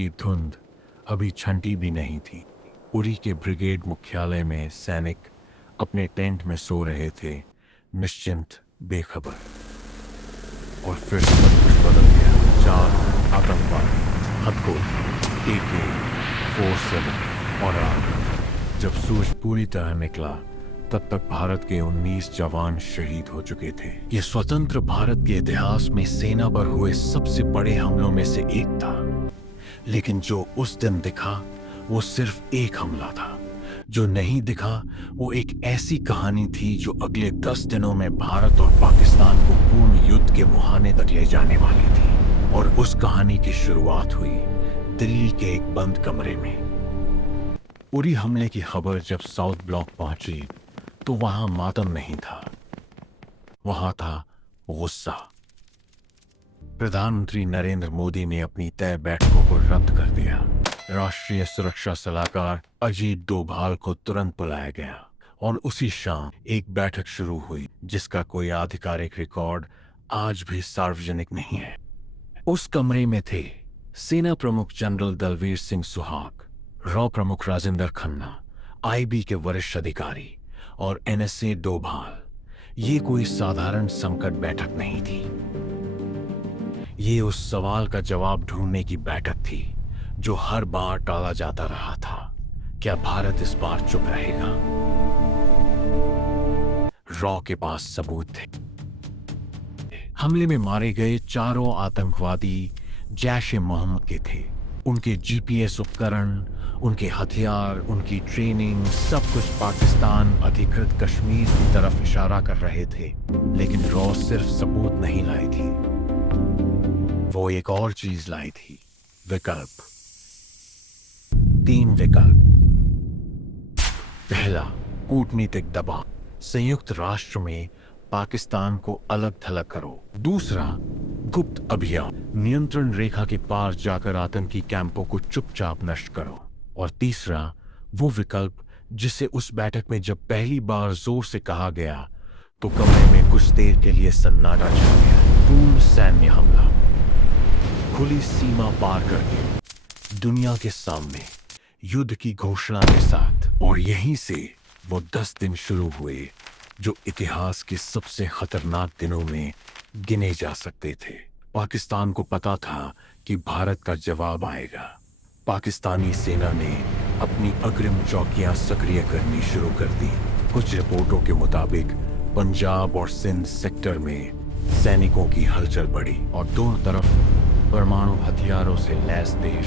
की धुंध अभी छंटी भी नहीं थी। उरी के ब्रिगेड मुख्यालय में सैनिक अपने टेंट में सो रहे थे, निश्चिंत, बेखबर। और फिर सब कुछ बदल गया। 4 आतंकवादी, हथगोल, AK-47 और आग। जब सूरज पूरी तरह निकला, तब तक भारत के 19 जवान शहीद हो चुके थे। यह स्वतंत्र भारत के इतिहास में सेना पर हुए सबसे बड़े हमलों में से एक था। लेकिन जो उस दिन दिखा वो सिर्फ एक हमला था। जो नहीं दिखा वो एक ऐसी कहानी थी जो अगले 10 दिनों में भारत और पाकिस्तान को पूर्ण युद्ध के मुहाने तक ले जाने वाली थी। और उस कहानी की शुरुआत हुई दिल्ली के एक बंद कमरे में। उरी हमले की खबर जब साउथ ब्लॉक पहुंची तो वहां मातम नहीं था, वहां था गुस्सा। प्रधानमंत्री नरेंद्र मोदी ने अपनी तय बैठकों को रद्द कर दिया। राष्ट्रीय सुरक्षा सलाहकार अजीत डोभाल को तुरंत बुलाया गया और उसी शाम एक बैठक शुरू हुई जिसका कोई आधिकारिक रिकॉर्ड आज भी सार्वजनिक नहीं है। उस कमरे में थे सेना प्रमुख जनरल दलवीर सिंह सुहाग, रॉ प्रमुख राजेंद्र खन्ना, IB के वरिष्ठ अधिकारी और NSA डोभाल। ये कोई साधारण संकट बैठक नहीं थी। ये उस सवाल का जवाब ढूंढने की बैठक थी जो हर बार टाला जाता रहा था। क्या भारत इस बार चुप रहेगा? रॉ के पास सबूत थे। हमले में मारे गए 4 आतंकवादी जैश-ए-मोहम्मद के थे। उनके GPS उपकरण, उनके हथियार, उनकी ट्रेनिंग, सब कुछ पाकिस्तान अधिकृत कश्मीर की तरफ इशारा कर रहे थे। लेकिन रॉ सिर्फ सबूत नहीं लाई थी, वो एक और चीज लाई थी, विकल्प। 3 विकल्प। पहला, कूटनीतिक दबाव, संयुक्त राष्ट्र में पाकिस्तान को अलग थलग करो। दूसरा, गुप्त अभियान, नियंत्रण रेखा के पार जाकर आतंकी कैंपों को चुपचाप नष्ट करो। और तीसरा, वो विकल्प जिसे उस बैठक में जब पहली बार जोर से कहा गया तो कमरे में कुछ देर के लिए सन्नाटा छा गया। पूर्ण सैन्य हमला, खुली सीमा पार करके दुनिया के सामने युद्ध की घोषणा के साथ। और यहीं से वो 10 दिन शुरू हुए जो इतिहास के सबसे खतरनाक दिनों में गिने जा सकते थे। पाकिस्तान को पता था कि भारत का जवाब आएगा। पाकिस्तानी सेना ने अपनी अग्रिम चौकियां सक्रिय करनी शुरू कर दी। कुछ रिपोर्टों के मुताबिक पंजाब और सिंध सेक्टर में सैनिकों की हलचल बढ़ी और दोनों तरफ परमाणु हथियारों से लैस देश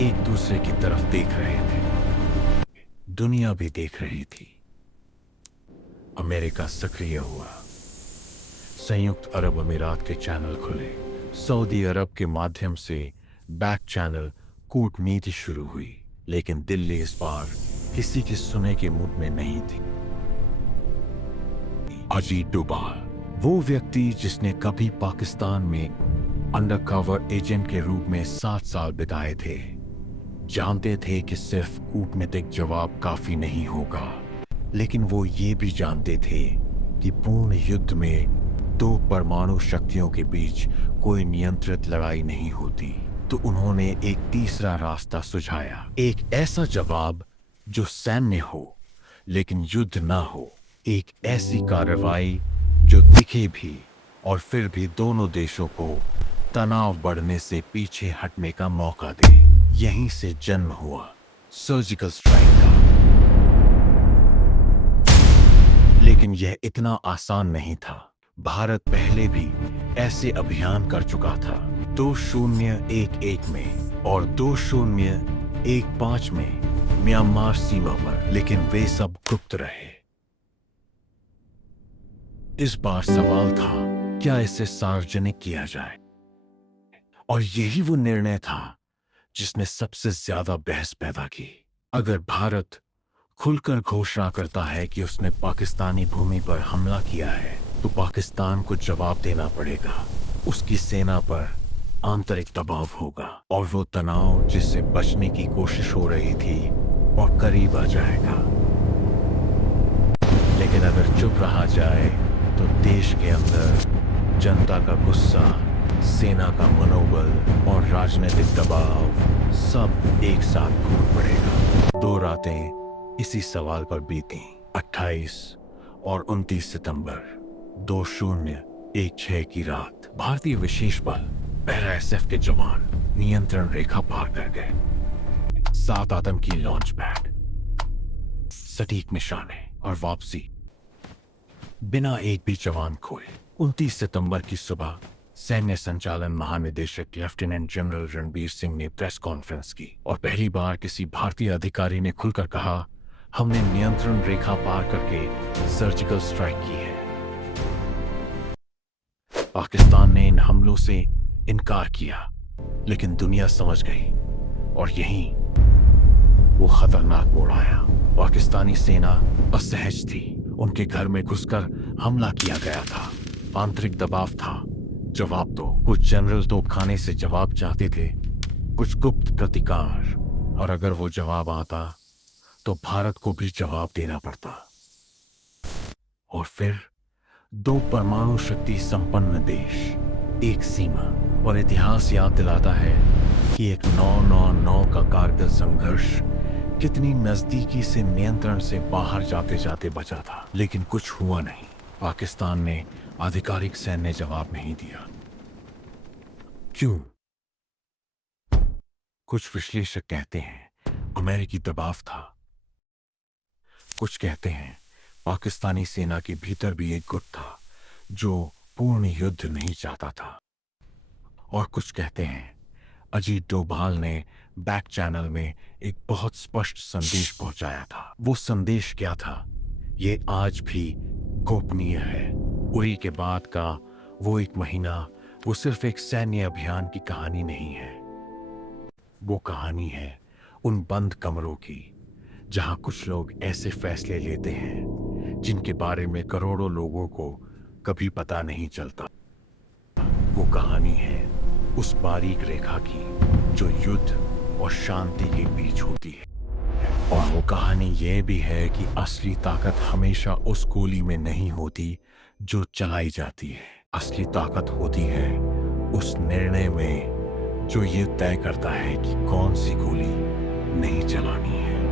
एक दूसरे की तरफ देख रहे थे। दुनिया भी देख रही थी। अमेरिका सक्रिय हुआ। संयुक्त अरब अमीरात के चैनल खुले। सऊदी अरब के माध्यम से बैक चैनल कूटनीति शुरू हुई। लेकिन दिल्ली इस बार किसी के सुने के मूड में नहीं थी। अजीत डोभाल, वो व्यक्ति जिसने कभी पाकिस्तान में अंडरकवर एजेंट के रूप में 7 साल बिताए थे, जानते थे कि सिर्फ कूटनीतिक जवाब काफी नहीं होगा। लेकिन वो ये भी जानते थे कि पूर्ण युद्ध में 2 परमाणु शक्तियों के बीच कोई नियंत्रित लड़ाई नहीं होती। तो उन्होंने एक तीसरा रास्ता सुझाया, एक ऐसा जवाब जो सैन्य हो लेकिन युद्ध ना हो। एक ऐसी कार्रवाई जो दिखे भी और फिर भी दोनों देशों को तनाव बढ़ने से पीछे हटने का मौका दे। यहीं से जन्म हुआ सर्जिकल स्ट्राइक का। लेकिन यह इतना आसान नहीं था। भारत पहले भी ऐसे अभियान कर चुका था, 2011 में और 2015 में म्यांमार सीमा पर, लेकिन वे सब गुप्त रहे। इस बार सवाल था, क्या इसे सार्वजनिक किया जाए? और यही वो निर्णय था जिसने सबसे ज्यादा बहस पैदा की। अगर भारत खुलकर घोषणा करता है कि उसने पाकिस्तानी भूमि पर हमला किया है, तो पाकिस्तान को जवाब देना पड़ेगा। उसकी सेना पर आंतरिक दबाव होगा और वो तनाव जिससे बचने की कोशिश हो रही थी और करीब आ जाएगा। लेकिन अगर चुप रहा जाए तो देश के अंदर जनता का गुस्सा, सेना का मनोबल और राजनीतिक दबाव सब एक साथ फूट पड़ेगा। 2 रातें इसी सवाल पर बीती, 28 और 29 सितंबर 2016 की रात। भारतीय विशेष बल पैरा एसएफ के जवान नियंत्रण रेखा पार कर गए। 7 आतंकी लॉन्च पैड, सटीक निशाने और वापसी बिना एक भी जवान खोए। 29 सितंबर की सुबह सैन्य संचालन महानिदेशक लेफ्टिनेंट जनरल रणबीर सिंह ने प्रेस कॉन्फ्रेंस की और पहली बार किसी भारतीय अधिकारी ने खुलकर कहा, हमने नियंत्रण रेखा पार करके सर्जिकल स्ट्राइक की है। पाकिस्तान ने इन हमलों से इनकार किया, लेकिन दुनिया समझ गई और यहीं वो खतरनाक मोड़ आया। पाकिस्तानी सेना असहज थी। उनके घर में घुसकर हमला किया गया था। आंतरिक दबाव था, जवाब दो। कुछ जनरल तोपखाने से जवाब चाहते थे, कुछ गुप्त प्रतिकार, और अगर वो जवाब आता तो भारत को भी जवाब देना पड़ता। और फिर 2 परमाणु शक्ति संपन्न देश, एक सीमा, और इतिहास याद दिलाता है कि एक 999 का कारगिल संघर्ष कितनी नजदीकी से नियंत्रण से बाहर जाते जाते बचा था। लेकिन कुछ हुआ नहीं। पाकिस्तान ने आधिकारिक सैन्य जवाब नहीं दिया। क्यों? कुछ विश्लेषक कहते हैं अमेरिकी दबाव था, कुछ कहते हैं पाकिस्तानी सेना के भीतर भी एक गुट था जो पूर्ण युद्ध नहीं चाहता था, और कुछ कहते हैं अजीत डोभाल ने बैक चैनल में एक बहुत स्पष्ट संदेश पहुंचाया था। वो संदेश क्या था, ये आज भी गोपनीय है। उरी के बाद का वो 1 महीना वो सिर्फ एक सैन्य अभियान की कहानी नहीं है। वो कहानी है उन बंद कमरों की जहां कुछ लोग ऐसे फैसले लेते हैं जिनके बारे में करोड़ों लोगों को कभी पता नहीं चलता। वो कहानी है उस बारीक रेखा की जो युद्ध और शांति के बीच होती है। और वो कहानी ये भी है कि असली ताकत हमेशा उस गोली में नहीं होती जो चलाई जाती है। असली ताकत होती है उस निर्णय में जो ये तय करता है कि कौन सी गोली नहीं चलानी है।